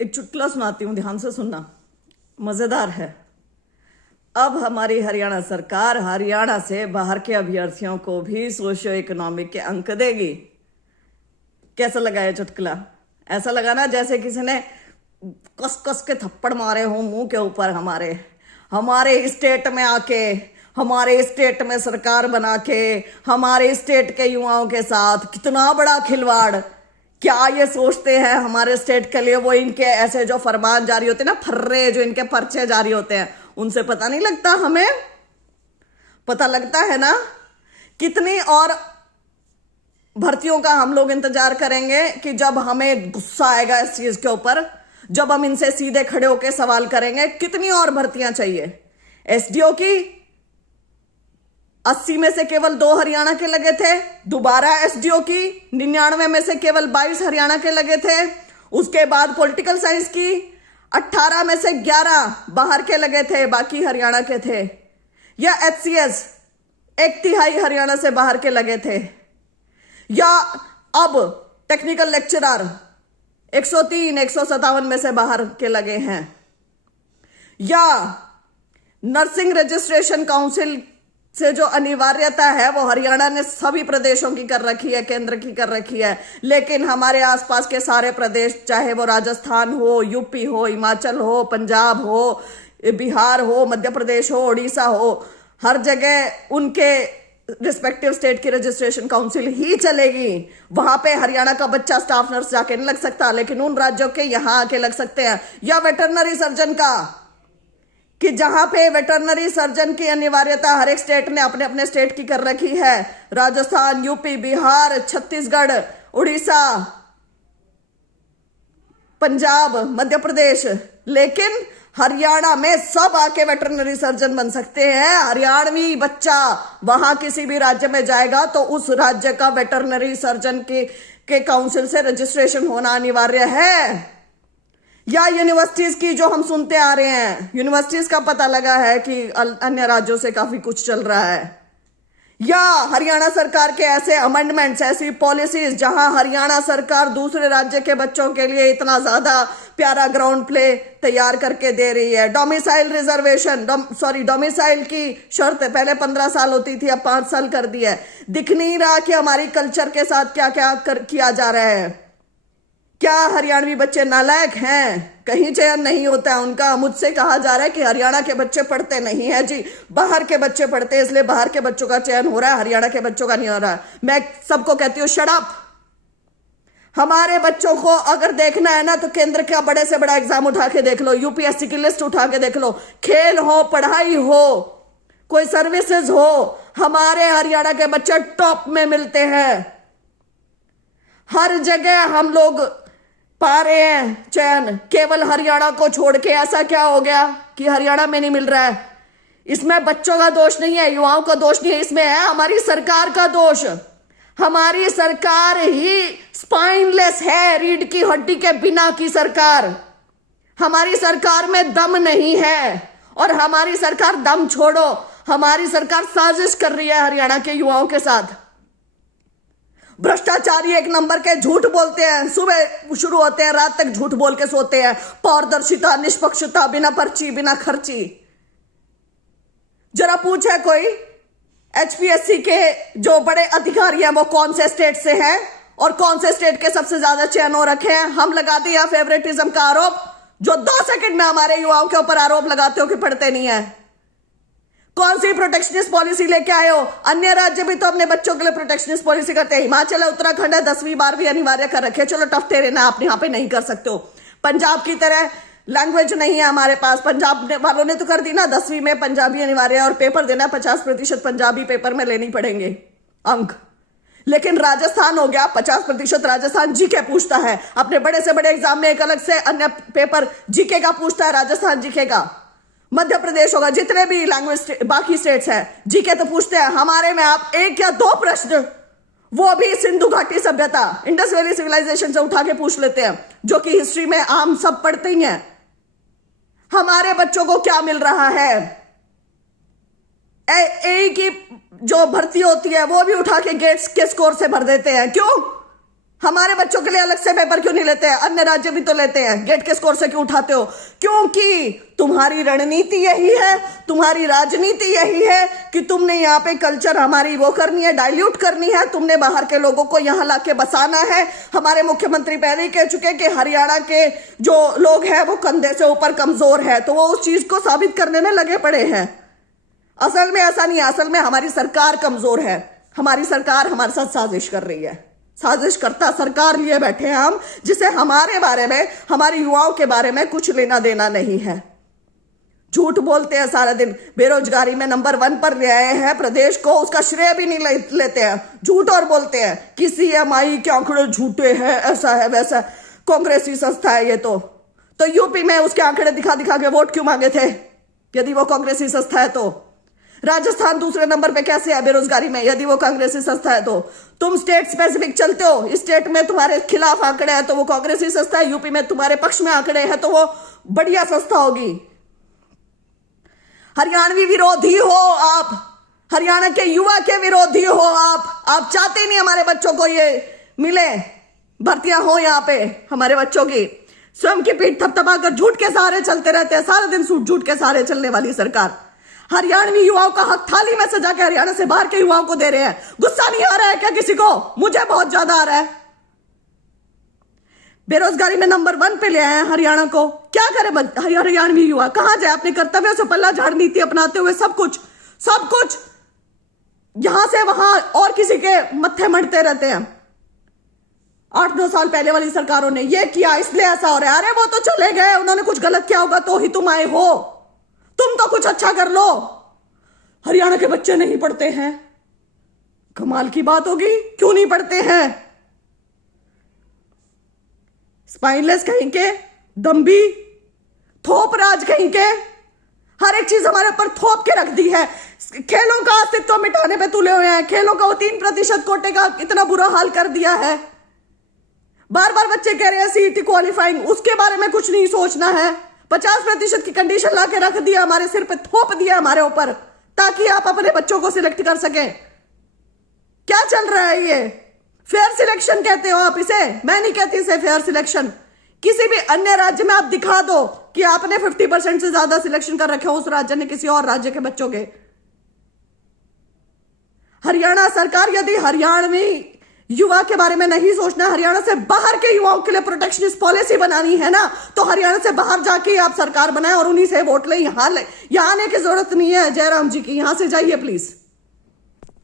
एक चुटकुला सुनाती हूँ, ध्यान से सुनना, मजेदार है। अब हमारी हरियाणा सरकार हरियाणा से बाहर के अभ्यर्थियों को भी सोशियो इकोनॉमिक के अंक देगी। कैसा लगा ये चुटकुला? ऐसा लगा ना जैसे किसी ने कस कस के थप्पड़ मारे हो मुंह के ऊपर। हमारे स्टेट में आके, हमारे स्टेट में सरकार बना के, हमारे स्टेट के युवाओं के साथ कितना बड़ा खिलवाड़। क्या ये सोचते हैं हमारे स्टेट के लिए वो इनके ऐसे जो फरमान जारी होते हैं ना, फर्रे जो इनके पर्चे जारी होते हैं, उनसे पता नहीं लगता? हमें पता लगता है ना। कितनी और भर्तियों का हम लोग इंतजार करेंगे कि जब हमें गुस्सा आएगा इस चीज के ऊपर, जब हम इनसे सीधे खड़े होकर सवाल करेंगे। कितनी और भर्तियां चाहिए? एसडीओ की 80 में से केवल 2 हरियाणा के लगे थे। दोबारा एसडीओ की 99 में से केवल 22 हरियाणा के लगे थे। उसके बाद पॉलिटिकल साइंस की 18 में से 11 बाहर के लगे थे, बाकी हरियाणा के थे। या एचसीएस 1/3 हरियाणा से बाहर के लगे थे। या अब टेक्निकल लेक्चरर 103 157 में से बाहर के लगे हैं। या नर्सिंग रजिस्ट्रेशन काउंसिल से जो अनिवार्यता है वो हरियाणा ने सभी प्रदेशों की कर रखी है, केंद्र की कर रखी है। लेकिन हमारे आसपास के सारे प्रदेश, चाहे वो राजस्थान हो, यूपी हो, हिमाचल हो, पंजाब हो, बिहार हो, मध्य प्रदेश हो, उड़ीसा हो, हर जगह उनके रिस्पेक्टिव स्टेट की रजिस्ट्रेशन काउंसिल ही चलेगी। वहां पे हरियाणा का बच्चा स्टाफ नर्स जाके नहीं लग सकता, लेकिन उन राज्यों के यहां आके लग सकते हैं। या वेटरनरी सर्जन का, कि जहां पे वेटरनरी सर्जन की अनिवार्यता हर एक स्टेट ने अपने अपने स्टेट की कर रखी है, राजस्थान, यूपी, बिहार, छत्तीसगढ़, उड़ीसा, पंजाब, मध्य प्रदेश, लेकिन हरियाणा में सब आके वेटरनरी सर्जन बन सकते हैं। हरियाणवी बच्चा वहां किसी भी राज्य में जाएगा तो उस राज्य का वेटरनरी सर्जन के काउंसिल से रजिस्ट्रेशन होना अनिवार्य है। या यूनिवर्सिटीज की जो हम सुनते आ रहे हैं, यूनिवर्सिटीज का पता लगा है कि अन्य राज्यों से काफी कुछ चल रहा है। या हरियाणा सरकार के ऐसे अमेंडमेंट्स, ऐसी पॉलिसीज जहां हरियाणा सरकार दूसरे राज्य के बच्चों के लिए इतना ज्यादा प्यारा ग्राउंड प्ले तैयार करके दे रही है। डोमिसाइल रिजर्वेशन, डोमिसाइल की शर्त पहले 15 साल होती थी, अब 5 साल कर दी है। दिख नहीं रहा कि हमारी कल्चर के साथ क्या क्या किया जा रहा है। क्या हरियाणवी बच्चे नालायक हैं? कहीं चयन नहीं होता है उनका। मुझसे कहा जा रहा है कि हरियाणा के बच्चे पढ़ते नहीं है जी, बाहर के बच्चे पढ़ते हैं, इसलिए बाहर के बच्चों का चयन हो रहा है, हरियाणा के बच्चों का नहीं हो रहा। मैं सबको कहती हूँ शट अप। हमारे बच्चों को अगर देखना है ना तो केंद्र का बड़े से बड़ा एग्जाम उठा के देख लो, यूपीएससी की लिस्ट उठा के देख लो, खेल हो, पढ़ाई हो, कोई सर्विसेज हो, हमारे हरियाणा के बच्चे टॉप में मिलते हैं। हर जगह हम लोग पा रहे हैं चयन, केवल हरियाणा को छोड़ के। ऐसा क्या हो गया कि हरियाणा में नहीं मिल रहा है? इसमें बच्चों का दोष नहीं है, युवाओं का दोष नहीं है, इसमें है हमारी सरकार का दोष। हमारी सरकार ही स्पाइनलेस है, रीढ़ की हड्डी के बिना की सरकार। हमारी सरकार में दम नहीं है। और हमारी सरकार, दम छोड़ो, हमारी सरकार साजिश कर रही है हरियाणा के युवाओं के साथ। भ्रष्टाचारी एक नंबर के, झूठ बोलते हैं, सुबह शुरू होते हैं, रात तक झूठ बोल के सोते हैं। पारदर्शिता, निष्पक्षता, बिना पर्ची, बिना खर्ची। जरा पूछे कोई एचपीएससी के जो बड़े अधिकारी हैं वो कौन से स्टेट से हैं और कौन से स्टेट के सबसे ज्यादा चयन हो रखे हैं? हम लगाते हैं फेवरेटिज्म का आरोप, जो 2 सेकंड में हमारे युवाओं के ऊपर आरोप लगाते हो कि पढ़ते नहीं है। कौन सी प्रोटेक्शनिस्ट पॉलिसी लेके आए हो? अन्य राज्य भी तो अपने बच्चों के लिए प्रोटेक्शनिस्ट पॉलिसी करते हैं। हिमाचल है, उत्तराखंड है, 10वीं 12वीं अनिवार्य कर रखे। चलो टफ तेरे ना, आप यहाँ पे नहीं कर सकते हो। पंजाब की तरह लैंग्वेज नहीं है हमारे पास, पंजाब वालों ने तो कर दी ना, 10वीं में पंजाबी अनिवार्य और पेपर देना 50% पंजाबी पेपर में लेनी पड़ेंगे अंक। लेकिन राजस्थान हो गया 50%, राजस्थान जीके पूछता है अपने बड़े से बड़े एग्जाम में, एक अलग से अन्य पेपर जीके का पूछता है, राजस्थान जीके का। मध्य प्रदेश होगा, जितने भी लैंग्वेज बाकी स्टेट्स हैं, जीके तो पूछते हैं। हमारे में आप 1 या 2 प्रश्न, वो भी सिंधु घाटी सभ्यता, इंडस वैली सिविलाइजेशन से उठा के पूछ लेते हैं, जो कि हिस्ट्री में आम सब पढ़ते ही हैं। हमारे बच्चों को क्या मिल रहा है? ए की जो भर्ती होती है वो भी उठा के गेट्स के स्कोर से भर देते हैं। क्यों? हमारे बच्चों के लिए अलग से पेपर क्यों नहीं लेते हैं? अन्य राज्य भी तो लेते हैं। गेट के स्कोर से क्यों उठाते हो? क्योंकि तुम्हारी रणनीति यही है, तुम्हारी राजनीति यही है कि तुमने यहाँ पे कल्चर हमारी वो करनी है, डाइल्यूट करनी है, तुमने बाहर के लोगों को यहाँ लाके बसाना है। हमारे मुख्यमंत्री पहले ही कह चुके कि हरियाणा के जो लोग हैं वो कंधे से ऊपर कमजोर है, तो वो उस चीज को साबित करने में लगे पड़े हैं। असल में ऐसा नहीं है, असल में हमारी सरकार कमजोर है। हमारी सरकार हमारे साथ साजिश कर रही है। साजिशकर्ता सरकार लिए बैठे हैं हम, जिसे हमारे बारे में, हमारे युवाओं के बारे में कुछ लेना देना नहीं है। झूठ बोलते हैं सारा दिन, बेरोजगारी में नंबर 1 पर ले आए हैं प्रदेश को, उसका श्रेय भी नहीं लेते हैं, झूठ और बोलते हैं कि CMI के आंकड़े झूठे हैं, ऐसा है वैसा। कांग्रेसी संस्था है ये तो यूपी में उसके आंकड़े दिखा दिखा के वोट क्यों मांगे थे यदि वो कांग्रेसी संस्था है? तो राजस्थान दूसरे नंबर पे कैसे है बेरोजगारी में यदि वो कांग्रेसी संस्था है? तो तुम स्टेट स्पेसिफिक चलते हो, इस स्टेट में तुम्हारे खिलाफ आंकड़े हैं तो वो कांग्रेसी संस्था है, यूपी में तुम्हारे पक्ष में आंकड़े हैं तो वो बढ़िया संस्था होगी। हरियाणवी विरोधी हो आप, हरियाणा के युवा के विरोधी हो आप चाहते नहीं हमारे बच्चों को ये मिले, भर्तियां हो यहाँ पे हमारे बच्चों की। स्वयं की पीठ थपथपाकर झूठ के सहारे चलते रहते हैं, सारा दिन झूठ के सहारे चलने वाली सरकार। हरियाणवी युवाओं का हक थाली में सजा के हरियाणा से बाहर के युवाओं को दे रहे हैं। गुस्सा नहीं आ रहा है क्या किसी को? मुझे बहुत ज्यादा आ रहा है। बेरोजगारी में नंबर 1 पे ले आए हैं हरियाणा को। क्या करे हरियाणवी युवा? कहां जाए? अपने कर्तव्यों से पल्ला झाड़ नीति अपनाते हुए सब कुछ यहां से वहां और किसी के मत्थे मढ़ते रहते हैं। 8-9 साल पहले वाली सरकारों ने ये किया इसलिए ऐसा हो रहा है। अरे वो तो चले गए, उन्होंने कुछ गलत किया होगा तो ही तुम आए हो। तुम तो कुछ अच्छा कर लो। हरियाणा के बच्चे नहीं पढ़ते हैं, कमाल की बात होगी, क्यों नहीं पढ़ते हैं? स्पाइनलेस कहीं के, दम्भी, थोपराज कहीं के, हर एक चीज हमारे ऊपर थोप के रख दी है। खेलों का अस्तित्व मिटाने पे तुले हुए हैं। खेलों का वो 3% कोटे का इतना बुरा हाल कर दिया है। बार बार बच्चे कह रहे हैं CET क्वालिफाइंग, उसके बारे में कुछ नहीं सोचना है। 50% की कंडीशन ला के रख दिया, हमारे सिर पे थोप दिया हमारे ऊपर, ताकि आप अपने बच्चों को सिलेक्ट कर सकें। क्या चल रहा है ये? फेयर सिलेक्शन कहते हो आप इसे? मैं नहीं कहती इसे फेयर सिलेक्शन। किसी भी अन्य राज्य में आप दिखा दो कि आपने 50% से ज्यादा सिलेक्शन कर रखे हो उस राज्य ने किसी और राज्य के बच्चों के। हरियाणा सरकार यदि हरियाणवी युवा के बारे में नहीं सोचना, हरियाणा से बाहर के युवाओं के लिए प्रोटेक्शनिस्ट पॉलिसी बनानी है ना, तो हरियाणा से बाहर जाके आप सरकार बनाएं और उन्हीं से वोट लें। यहां आने की जरूरत नहीं है जयराम जी की, यहां से जाइए प्लीज।